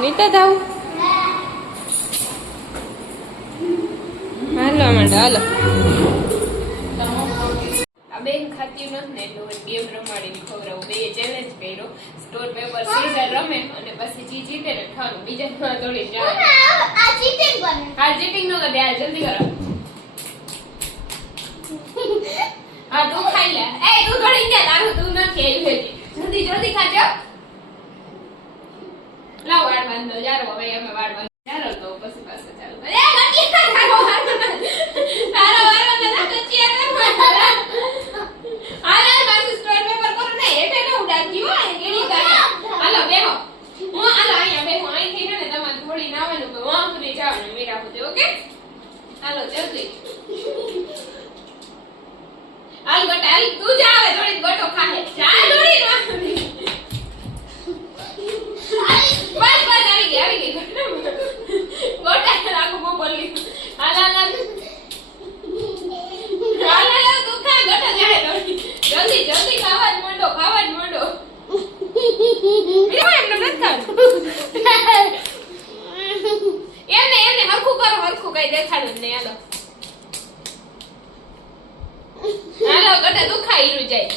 નીતા થાવ હાલો મંડો હાલો આ બેન ખાતી નથી ને એટલે ગેમ રમાડીને ખવડાવું બે ચેલેન્જ કર્યો સ્ટોર પેપર સીઝર રમે અને પછી જી જીતે ને ખાવાનું બીજા થોડી જાવ આ ચીટિંગ કરે હા ચીટિંગ ન કરે આ જલ્દી કરો હા તું ખાઈ લે એ તું થોડી જા તારું તું નથી આવી જલ્દી જલ્દી ખાજો લાવ વાડ બાંધો જારો હવે અમે વાડ બાંધો જારો તો પછી પાછો ચાલુ એ નક્કી કર તારો વારો ના કચિયા હાલ મારું સ્ટોર પેપર કરો ને એટલે ન ઉડાડતી હો કેડી કાય હાલો બેહો હું હાલો અહીંયા બેહો અહીંથી ને તમારે થોડી નાવાનું કે વાં સુધી જવાનું મેરા હોતે ઓકે હાલો જલ્દી હાલ ગટા હાલ તું જા હવે થોડી ગટો ખાહે જા દોડી વાંધી બસ બસ આવી ગઈ ગોટા રાખો મો બોલી હાલ હાલ હાલ હાલ તું ખા ગટા જાય દોડી જલ્દી જલ્દી ખાવા જ માંડો બીજો એમને નથી ખાવું એમને હરખું કરો હરખું કઈ દેખાડું જ નહીં હાલો ગટા તું ખા ઈરું જાય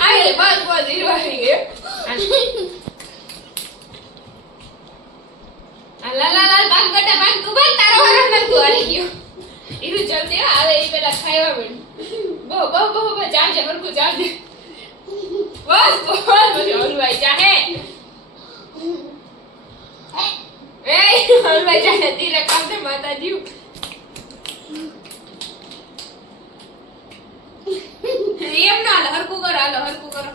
આવી બસ બસ ઈરું આવી ગયો લા લા લા ભાગ ગટા ભાગ તું ભાગ તારો વારો નતું આવી ગયો ઈરું જલ્દી આવે એ પેલા ખાવા બેન બહુ ચાલજે હરખું ચાલજે બસ પછી હલવાઈ જાહે એ હલવાઈ જાહે ધીરે કામ દે માતાજી એમ ના હાલ હરખું કરો હાલો હરખું કરો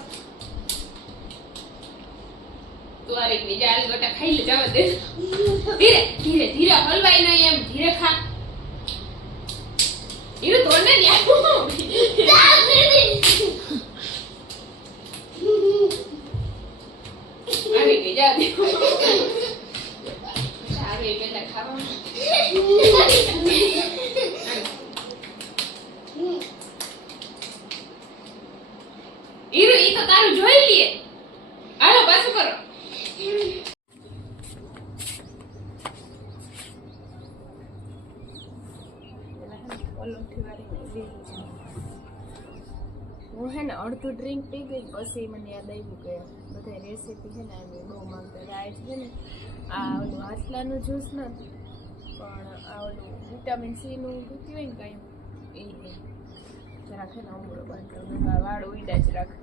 તું આ રીત બીજા હાલ ગટા ખાઈ લે જાવ દે ધીરે ધીરે ધીરે હલવાઈ નહીં એમ ધીરે ખા ઈરું તોડ ને આવી ગઈ જા દે આવી પેલા ખાવા ઈરું ઈ તો તારું જોઈ લીએ હાલો પાછું કરો હું હે ને અડધું ડ્રિંક પી ગઈ પછી મને યાદ આવ્યું કે બધા રેસીપી છે ને એમ બહુ માંગતા આ છે ને આ ઓલું હાથલાનું જ્યુસ ને પણ આ ઓલું વિટામિન સી નું પીતી હોય ને કાંઈ એ જરાક છે ને અમૂળો બાંધો વાળ ઉઈડા જ રાખ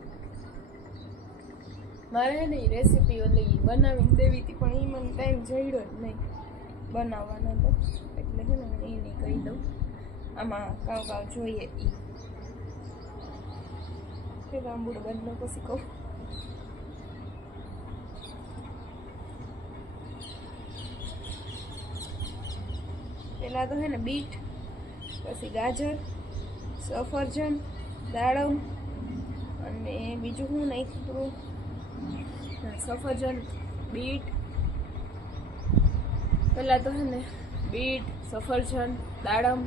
મારે હે ને એ રેસીપી ઓલી બનાવીને દેવી હતી પણ એ મને ટાઈમ જડ્યો જ નહીં બનાવવાનો તો એટલે છે ને એને કહી દઉં આમાં કાવ જોઈએ એ લાંબુડો બંધનો પછી કહું પેલા તો હે ને બીટ પછી ગાજર સફરજન દાડમ અને બીજું શું નાખ્યું સફરજન બીટ પેલા તો હે ને બીટ સફરજન દાડમ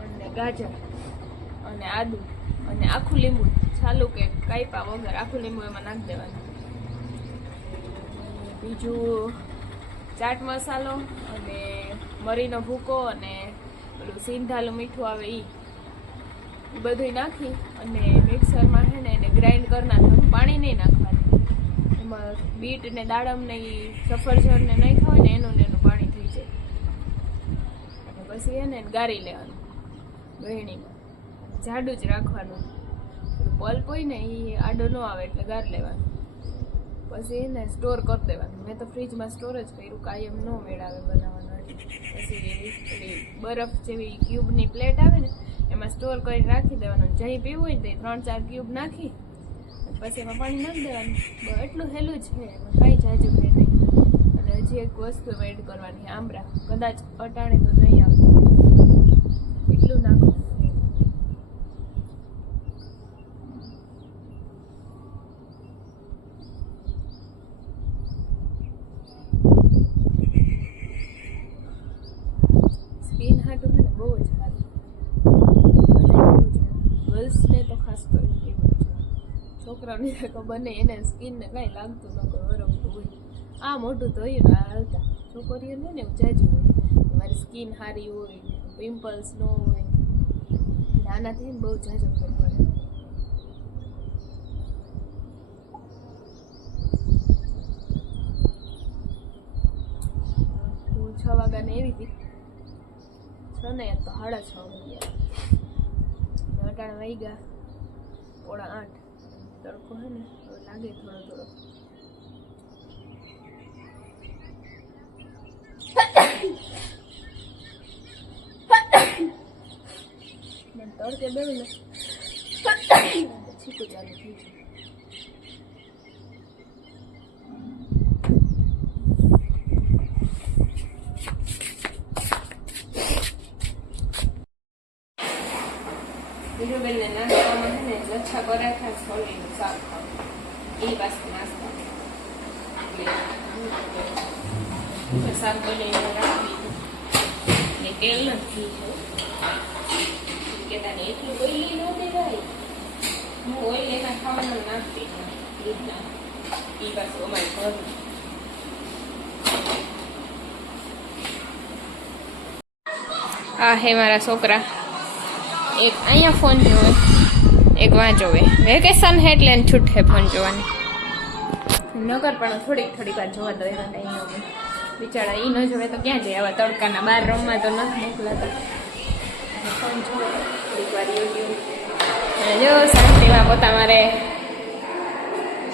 અને ગાજર અને આદુ અને આખું લીંબુ ચાલુ કે કાંઈપા વગર આખું લીંબુ એમાં નાખી દેવાનું બીજું ચાટ મસાલો અને મરીનો ભૂકો અને પેલું સિંધાલું મીઠું આવે એ બધું નાખી અને મિક્સરમાં છે ને એને ગ્રાઇન્ડ કરી નાખવાનું પાણી નહીં નાખવાનું એમાં બીટ ને દાડમ ને એ સફરજન ને નાખ્યા હોય ને એનું પાણી થઈ જાય અને પછી એને ગાળી લેવાનું ગળણીમાં જાડું જ રાખવાનું પલ્પ હોય ને એ આડો ન આવે એટલે ગાર લેવાનું પછી એને સ્ટોર કરી દેવાનું મેં તો ફ્રીજમાં સ્ટોર જ કર્યું કાયમ ન મેળાવે બનાવવાનું પછી બરફ જેવી ક્યુબની પ્લેટ આવે ને એમાં સ્ટોર કરીને રાખી દેવાનું જઈ પીવું હોય ને તો 3-4 ક્યુબ નાખી પછી એમાં પાણી નાખી દેવાનું એટલું હેલું જ છે એમાં કાંઈ જાજુ છે નહીં અને હજી એક વસ્તુ એડ કરવાની આંબરા કદાચ અટાણે તો નહીં આવતું એટલું નાખવું સ્કિન હાટું છે ને બહુ જ સારું ગર્લ્સને તો ખાસ કરીને પીવું છે છોકરાઓની ખબર નહીં, એને સ્કિનને કાંઈ લાગતું ન કોઈ વરમતું હોય. આ મોઢું ધોયું ને હાલતા છોકરીઓને ને એવું જાજુ હોય, મારી સ્કિન સારી હોય, પિમ્પલ્સ ન હોય, નાના થઈને બહુ જાજો ફરક પડે. હું 6 વાગ્યાને એવી હતી, 6 ને તો 6:30 વાગ્યા, અટાણે વાગ્યા 7:45. તડકો હે ને હવે લાગે થોડો થોડો. તડકે બેવું ને છીકું ચાલુ થઈ જાય. બીજું બેનને નાસ્તામાં છે ને લચ્છા પરાઠા છોલીનું શાક ખાવું, એ પાસે નાસ્તા શાક બનાવીને રાખી ને તેલ નથી કે તને એટલું ઓઈલી ન દેવાય, હું ઓઈલ એના ખાવાનું નાખતી દૂધના, એ પાછું અમારી ઘરનું. આ હે મારા છોકરા, એક અહીંયા ફોન જોવે, એક વાં જોવે. વેકેશન હે એટલે એને છૂટ હે ફોન જોવાની. નગર પણ થોડીક વાર જોવા દો, એનો ટાઈમ ન હોય બિચારા. એ ન જોવે તો ક્યાં જાય, આવા તડકાના બહાર રમવા તો નથી મોકલાતા. ફોન જોવે થોડીક વાર યુટ્યુબ. જો શાંતિમાં પોતા મારે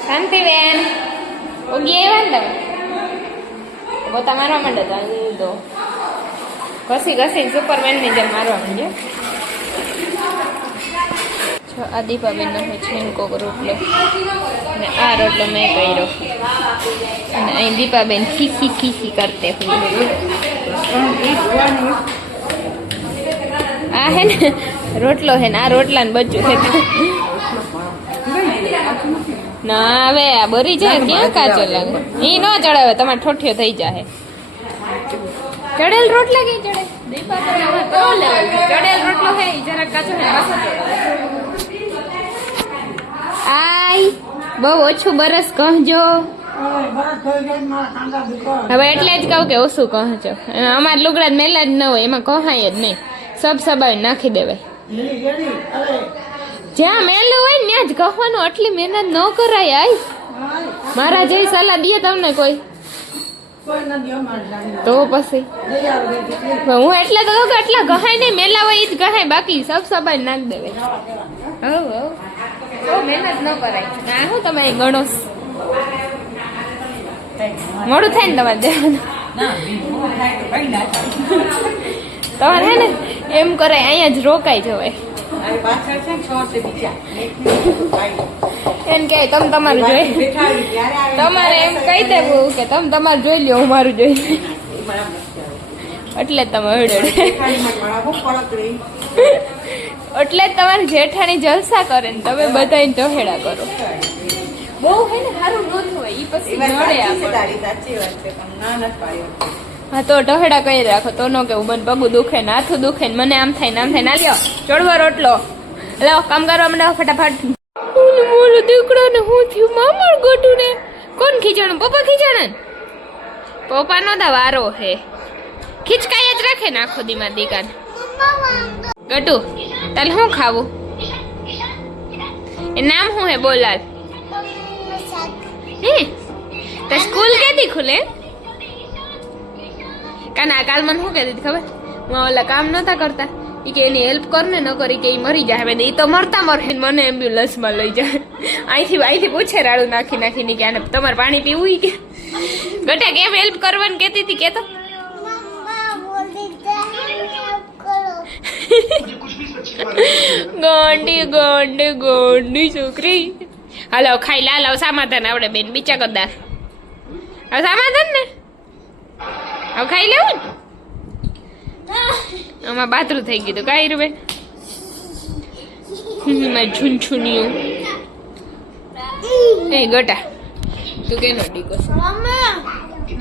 શાંતિબેન ઓગી આવ્યા ને તમે પોતા મારવા માંડે તો ઘસીને સુપરમેનની જેમ મારવા માંડ્યો. આ દીપાબેનનો છે છીનકો રોટલો અને આ રોટલો મેં કર્યો અને અહીં દીપાબેન ખીસી કરતે હોય. આ હે ને રોટલો હે ને આ રોટલાને બચ્ચું છે ના હવે આ બરી જાય ક્યાં કાચો લાગે. ઈ ન ચડાવે તમારે ઠોઠિયો થઈ જાય. ચડેલ રોટલા કઈ ચડે ચડેલ રોટલો હે જરાક કાચો હે પાછો ચડાવે. આય બહુ ઓછું બરસ કહજો હવે, એટલે જ કહું કે ઓછું કહજો. અમારે લુગડા મેલા જ ન હોય, એમાં કહાય જ નહીં, સબ સબાઈ નાખી દેવાય. જ્યાં મેલું હોય ને ત્યાં જ કહવાનું, આટલી મહેનત ન કરાય. આય મારા જેવી સલાહ દે તમને કોઈ તો પછી હું એટલે તો કહું કે આટલા ગહાય નહીં, મેલા હોય એ જ ગહાય, બાકી સબ સબાઈ નાખી દેવાય. હવ મહેનત ન કરાય. ના હું તમે ગણો મોડું થાય ને તમારે દેવાનું. તમારે હે ને એમ કરાય, અહીંયા જ રોકાઈ જવાય. એમ કે તમે તમારું જોઈ, તમારે એમ કહી દેવું કે તમે તમારું જોઈ લ્યો, હું મારું જોઈ લઉં. એટલે જ તમે એટલે જ તમારી જેઠાણી જલસા કરે ને તમે બધાને ટહેડા કરો. બહુ હે ને સારું ન થવાય, ઈ પછી નડે આપણને. હા તો ટહેડા કરી રાખો, તો ન કેવું મને પગું દુખે ને હાથું દુખે ને મને આમ થાય ને આમ થાય. ના લ્યો ચોડવો રોટલો લો, કામ કરવા માંડો ફટાફટ. મોલો દીકરો ને હું થયું મામા ગોટું ને કોણ ખીચાણું? પપ્પા ખીચાણ? પપ્પા નો દા વારો હે, ખીચકાઈ જ રાખે ને આખો દી માં દીકાન. ગટુ તાલ શું ખાવું? એ નામ શું હે બોલાલ? હે તો સ્કૂલ કેદી ખુલે? કાના કાલ મને શું કહેતી ખબર? હું ઓલા કામ નતા કરતા, ઈ કે એની હેલ્પ કર ને ન કરી કે ઈ મરી જાય. એ તો મરતા મરે મને એમ્બ્યુલન્સમાં લઈ જાય. અહીંથી પૂછે રાડું નાખી કે આને તમારે પાણી પીવું કે ગટા કેમ હેલ્પ કરવાની કહેતી હતી કેતો. ગોંડી છોકરી. હાલો ખાઈ લાલ સમાધાન આવડે બેન બીચા કદાર. હવે સમાધાન ને હવે ખાઈ લેવું ને. આમાં બાથરૂમ થઈ ગયું તો કાંઈ રૂ બેન છૂનછુનિયું. એ ગટા તું કેનો દીકો છે?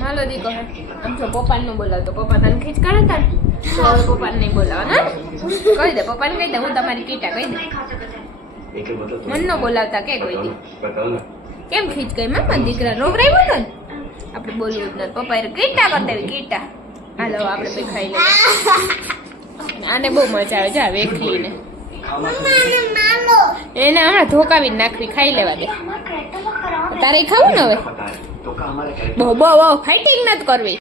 માલો દીકો હે. આમ તો પપ્પાને નું બોલાવતો, પપ્પા તને ખીચ કરે તા તો પપ્પાને નહીં બોલાવવાના. કહી દે પપ્પાને, કહી દે હું તમારી કીટા કહી દે. મન ન બોલાવતા કે કોઈ દી કેમ ખીચ ગઈ મામા દીકરા નોકરાઈ બોલો ને આપણે બોલવું જ નથી પપ્પા કીટા કરી દેવી કીટા હાલો આપણે બે ખાઈ લઈએ આને બહુ મજા આવે જા વેખલીને એને હમણાં ધોકાવીને નાખવી ખાઈ લેવા દે તારે ખાવું ને હવે બહુ ફાઇટિંગ નથી કરવી